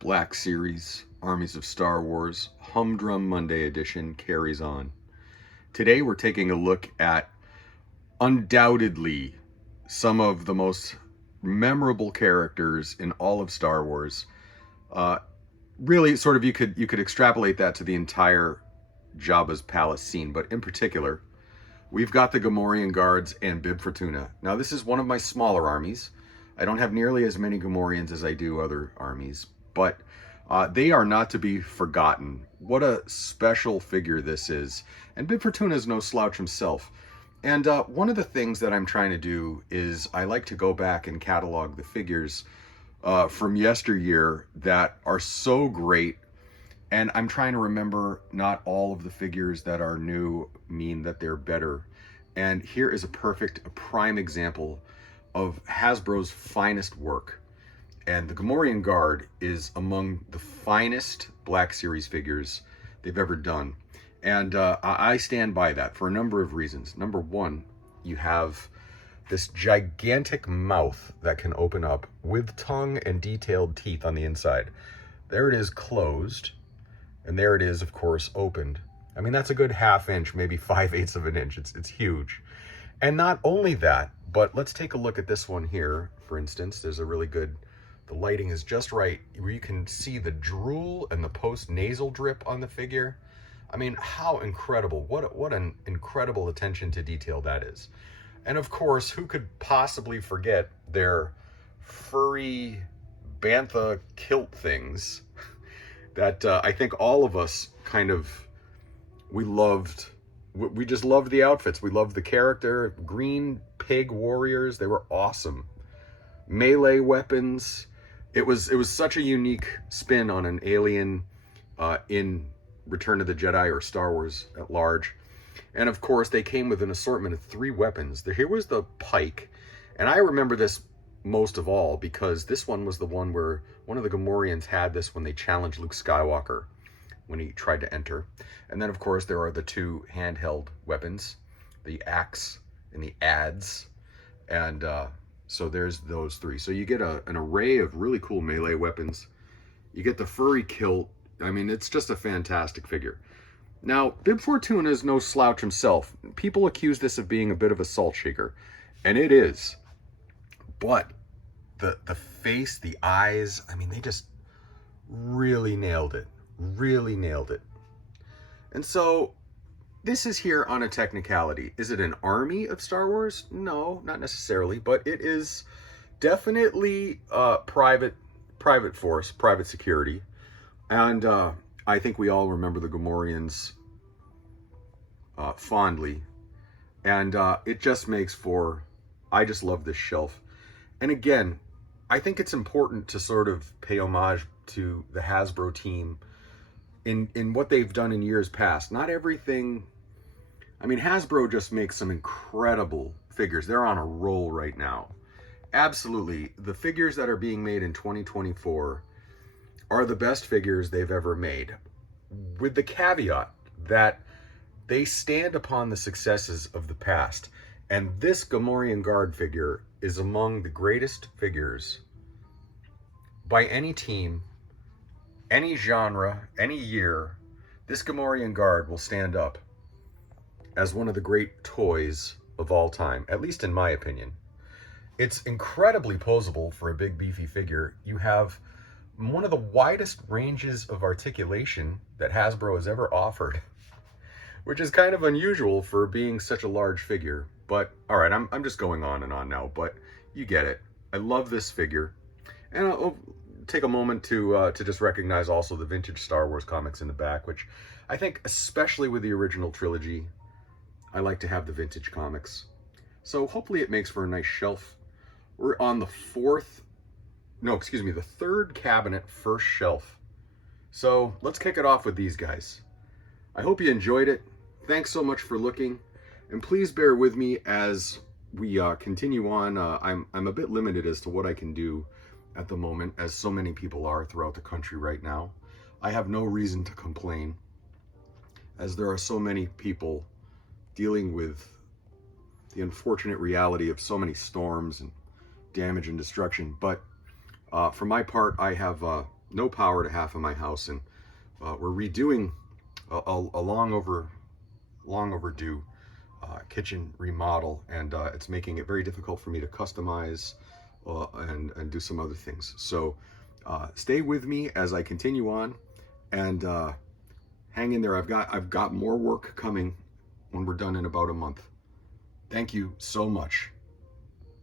Black Series, Armies of Star Wars, Humdrum Monday edition carries on. Today we're taking a look at undoubtedly some of the most memorable characters in all of Star Wars. Uh, really, sort of, you could extrapolate that to the entire Jabba's palace scene, but in particular, we've got the Gamorrean guards and Bib Fortuna. Now, this is one of my smaller armies. I don't have nearly as many Gamorreans as I do other armies, but they are not to be forgotten. What a special figure this is. And Bib Fortuna is no slouch himself. And one of the things that I'm trying to do is I like to go back and catalog the figures from yesteryear that are so great. And I'm trying to remember not all of the figures that are new mean that they're better. And here is a prime example of Hasbro's finest work. And the Gamorrean Guard is among the finest Black Series figures they've ever done. And I stand by that for a number of reasons. Number one, you have this gigantic mouth that can open up with tongue and detailed teeth on the inside. There it is closed, and there it is, of course, opened. I mean, that's a good half inch, maybe 5/8 of an inch. It's huge. And not only that, but let's take a look at this one here, for instance. There's a really good, the lighting is just right, where you can see the drool and the post-nasal drip on the figure. I mean, how incredible. What an incredible attention to detail that is. And of course, who could possibly forget their furry bantha kilt things that I think all of us kind of, we just loved the outfits. We loved the character. Green pig warriors, they were awesome. Melee weapons. It was such a unique spin on an alien in Return of the Jedi or Star Wars at large. And of course, they came with an assortment of 3 weapons. Here was the pike. And I remember this most of all because this one was the one where one of the Gamorreans had this when they challenged Luke Skywalker when he tried to enter. And then, of course, there are the 2 handheld weapons, the axe and the adze. And so there's those 3. So you get an array of really cool melee weapons. You get the furry kilt. I mean, it's just a fantastic figure. Now, Bib Fortuna is no slouch himself. People accuse this of being a bit of a salt shaker, and it is. But the face, the eyes, I mean, they just really nailed it. Really nailed it. And so, this is here on a technicality. Is it an army of Star Wars? No, not necessarily, but it is definitely private force, private security. And I think we all remember the Gamorreans fondly. And it just makes for, I just love this shelf. And again, I think it's important to sort of pay homage to the Hasbro team in what they've done in years past. Not everything, I mean, Hasbro just makes some incredible figures. They're on a roll right now. Absolutely. The figures that are being made in 2024 are the best figures they've ever made, with the caveat that they stand upon the successes of the past. And this Gamorrean Guard figure is among the greatest figures by any team, any genre, any year. This Gamorrean Guard will stand up as one of the great toys of all time, at least in my opinion. It's incredibly posable for a big beefy figure. You have one of the widest ranges of articulation that Hasbro has ever offered, which is kind of unusual for being such a large figure. But all right, I'm just going on and on now, but you get it. I love this figure. And I'll take a moment to just recognize also the vintage Star Wars comics in the back, which I think, especially with the original trilogy, I like to have the vintage comics. So hopefully it makes for a nice shelf. We're on the the third cabinet, first shelf. So let's kick it off with these guys. I hope you enjoyed it. Thanks so much for looking. And please bear with me as we continue on. I'm a bit limited as to what I can do at the moment, as so many people are throughout the country right now. I have no reason to complain, as there are so many people dealing with the unfortunate reality of so many storms and damage and destruction. But for my part, I have no power to half of my house, and we're redoing a long overdue kitchen remodel, and it's making it very difficult for me to customize and do some other things. So stay with me as I continue on, and hang in there. I've got more work coming when we're done in about a month. Thank you so much.